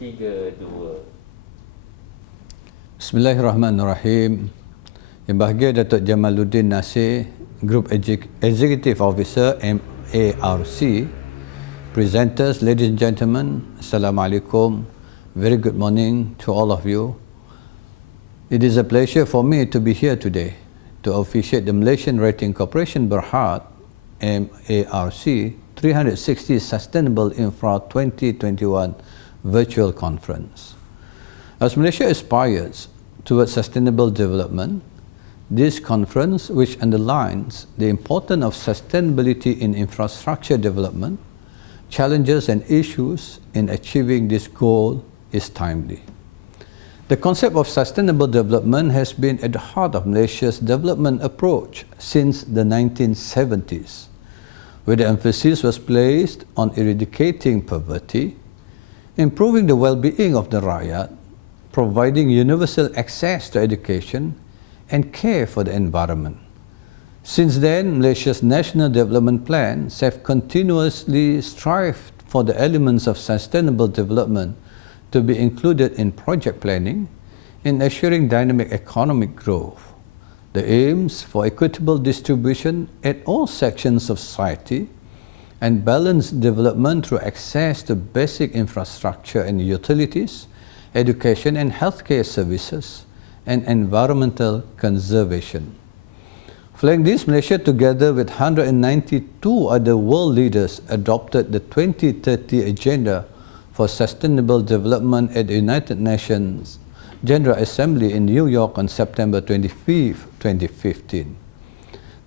3, 2. Bismillahirrahmanirrahim. Yang bahagia Datuk Jamaluddin Nasir, Group Executive Officer MARC, presenters, ladies and gentlemen, Assalamualaikum. Very good morning to all of you. It is a pleasure for me to be here today to officiate the Malaysian Rating Corporation Berhad MARC 360 Sustainable Infra 2021 virtual conference. As Malaysia aspires towards sustainable development, this conference, which underlines the importance of sustainability in infrastructure development, challenges and issues in achieving this goal, is timely. The concept of sustainable development has been at the heart of Malaysia's development approach since the 1970s, where the emphasis was placed on eradicating poverty, improving the well-being of the rakyat, providing universal access to education, and care for the environment. Since then, Malaysia's national development plans have continuously strived for the elements of sustainable development to be included in project planning in assuring dynamic economic growth. The aims for equitable distribution at all sections of society and balanced development through access to basic infrastructure and utilities, education and healthcare services, and environmental conservation. Flying this, Malaysia, together with 192 other world leaders, adopted the 2030 Agenda for Sustainable Development at the United Nations General Assembly in New York on September 25, 2015.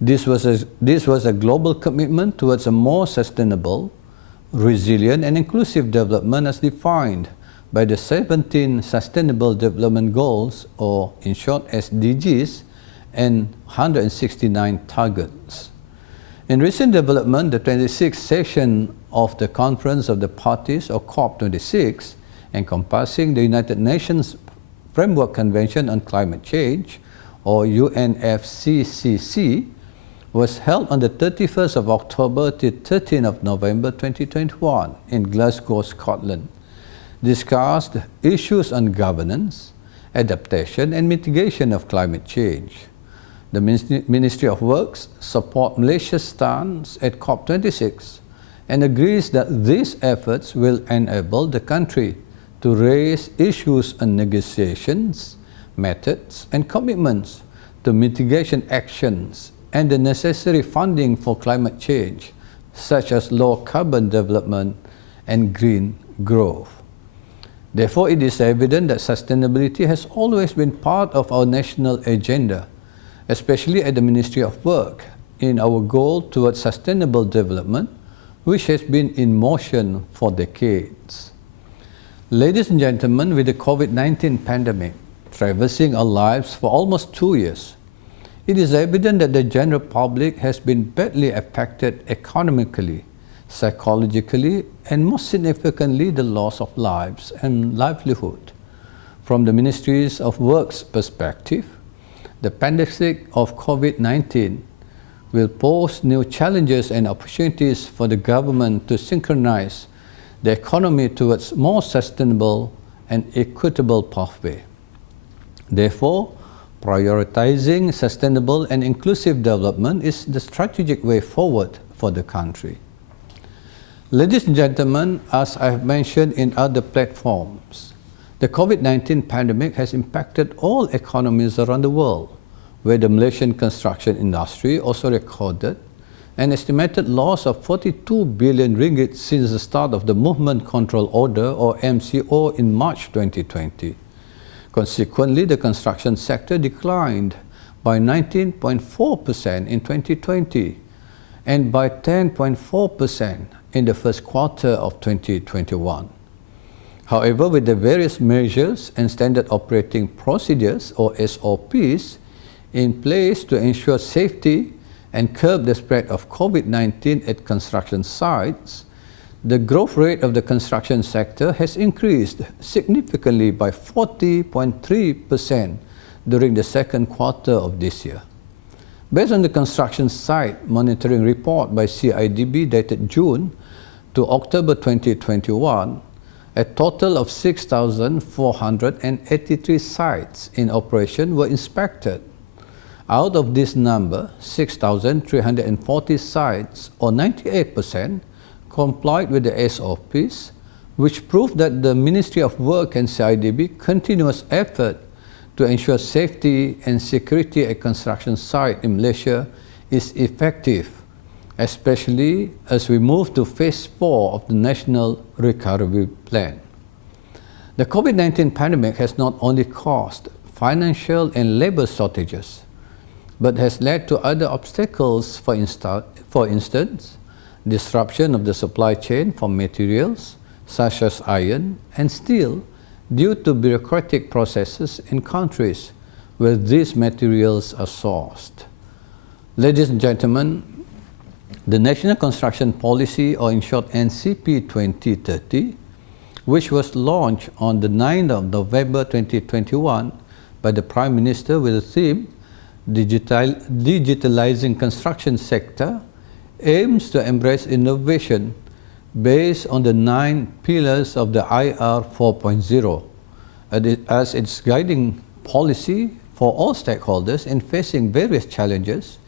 This was a global commitment towards a more sustainable, resilient and inclusive development as defined by the 17 Sustainable Development Goals, or in short SDGs, and 169 targets. In recent development, the 26th session of the Conference of the Parties, or COP26, encompassing the United Nations Framework Convention on Climate Change, or UNFCCC, was held on the 31st of October to 13th of November 2021 in Glasgow, Scotland. Discussed issues on governance, adaptation and mitigation of climate change. The Ministry of Works supports Malaysia's stance at COP26 and agrees that these efforts will enable the country to raise issues on negotiations, methods and commitments to mitigation actions and the necessary funding for climate change, such as low carbon development and green growth. Therefore, it is evident that sustainability has always been part of our national agenda, especially at the Ministry of Work, in our goal towards sustainable development, which has been in motion for decades. Ladies and gentlemen, with the COVID-19 pandemic traversing our lives for almost 2 years, it is evident that the general public has been badly affected economically, psychologically, and most significantly, the loss of lives and livelihood. From the Ministries of Work's perspective, the pandemic of COVID-19 will pose new challenges and opportunities for the government to synchronize the economy towards more sustainable and equitable pathway. Therefore, prioritizing sustainable and inclusive development is the strategic way forward for the country. Ladies and gentlemen, as I have mentioned in other platforms, the COVID-19 pandemic has impacted all economies around the world, where the Malaysian construction industry also recorded an estimated loss of 42 billion ringgit since the start of the Movement Control Order, or MCO, in March 2020. Consequently, the construction sector declined by 19.4% in 2020 and by 10.4% in the first quarter of 2021. However, with the various measures and standard operating procedures, or SOPs, in place to ensure safety and curb the spread of COVID-19 at construction sites, the growth rate of the construction sector has increased significantly by 40.3% during the second quarter of this year. Based on the construction site monitoring report by CIDB dated June to October 2021, A total of 6,483 sites in operation were inspected. Out of this number, 6,340 sites, or 98%, complied with the SOPs, which proved that the Ministry of Work and CIDB continuous effort to ensure safety and security at construction sites in Malaysia is effective, especially as we move to phase 4 of the National Recovery Plan. The COVID-19 pandemic has not only caused financial and labor shortages, but has led to other obstacles, for instance, disruption of the supply chain for materials such as iron and steel due to bureaucratic processes in countries where these materials are sourced. Ladies and gentlemen, the National Construction Policy, or in short NCP 2030, which was launched on the 9th of November 2021 by the Prime Minister with the theme Digitalizing Construction Sector, aims to embrace innovation based on the 9 pillars of the IR 4.0 as its guiding policy for all stakeholders in facing various challenges,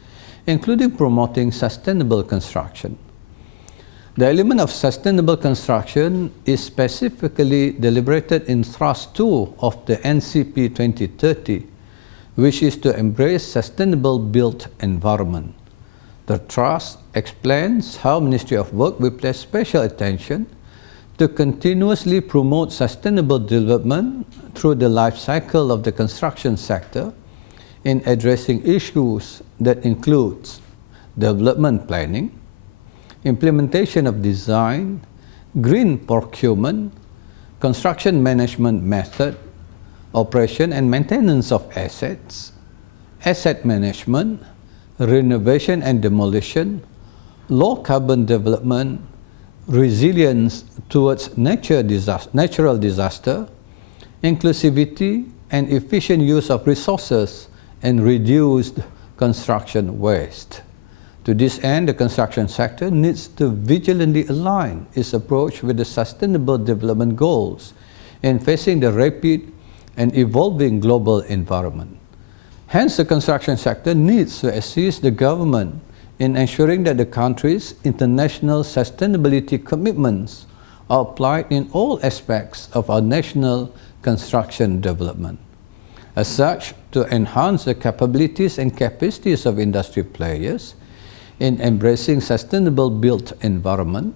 including promoting sustainable construction. The element of sustainable construction is specifically deliberated in Thrust 2 of the NCP 2030, which is to embrace sustainable built environment. The Trust explains how Ministry of Work will place special attention to continuously promote sustainable development through the life cycle of the construction sector in addressing issues that includes development planning, implementation of design, green procurement, construction management method, operation and maintenance of assets, asset management, renovation and demolition, low carbon development, resilience towards natural disaster, inclusivity and efficient use of resources, and reduced construction waste. To this end, the construction sector needs to vigilantly align its approach with the Sustainable Development Goals in facing the rapid and evolving global environment. Hence, the construction sector needs to assist the government in ensuring that the country's international sustainability commitments are applied in all aspects of our national construction development. As such, to enhance the capabilities and capacities of industry players in embracing sustainable built environment,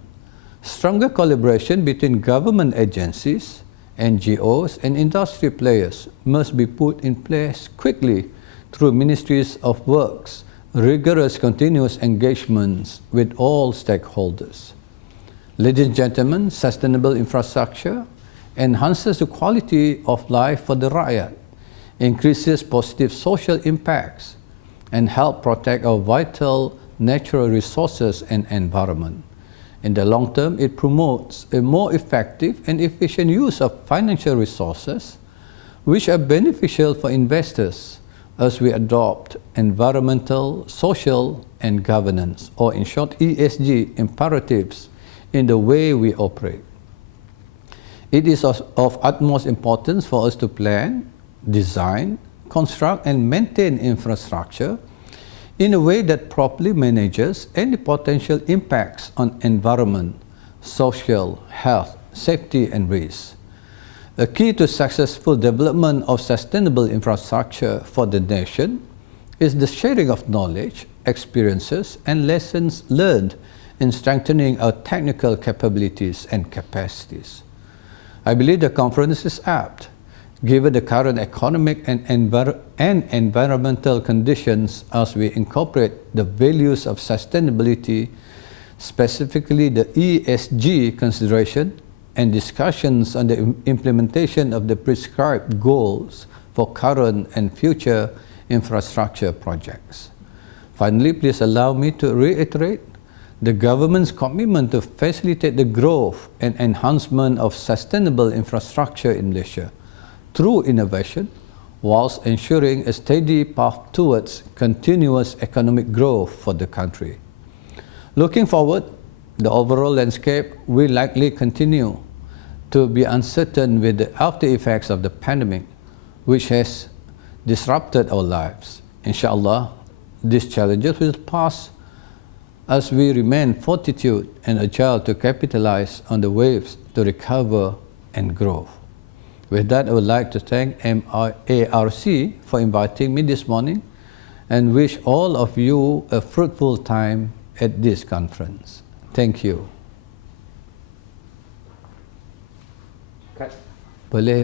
stronger collaboration between government agencies, NGOs and industry players must be put in place quickly through Ministries of Work's rigorous continuous engagements with all stakeholders. Ladies and gentlemen, sustainable infrastructure enhances the quality of life for the Rakyat, increases positive social impacts, and help protect our vital natural resources and environment. In the long term, it promotes a more effective and efficient use of financial resources, which are beneficial for investors as we adopt environmental, social, and governance, or in short, ESG imperatives in the way we operate. It is of utmost importance for us to plan, design, construct, and maintain infrastructure in a way that properly manages any potential impacts on environment, social, health, safety, and risk. A key to successful development of sustainable infrastructure for the nation is the sharing of knowledge, experiences, and lessons learned in strengthening our technical capabilities and capacities. I believe the conference is apt, given the current economic and environmental conditions, as we incorporate the values of sustainability, specifically the ESG consideration and discussions on the implementation of the prescribed goals for current and future infrastructure projects. Finally, please allow me to reiterate the government's commitment to facilitate the growth and enhancement of sustainable infrastructure in Malaysia through innovation, whilst ensuring a steady path towards continuous economic growth for the country. Looking forward, the overall landscape will likely continue to be uncertain with the after effects of the pandemic, which has disrupted our lives. Inshallah, these challenges will pass as we remain fortitude and agile to capitalize on the waves to recover and grow. With that, I would like to thank ARC for inviting me this morning and wish all of you a fruitful time at this conference. Thank you. Boleh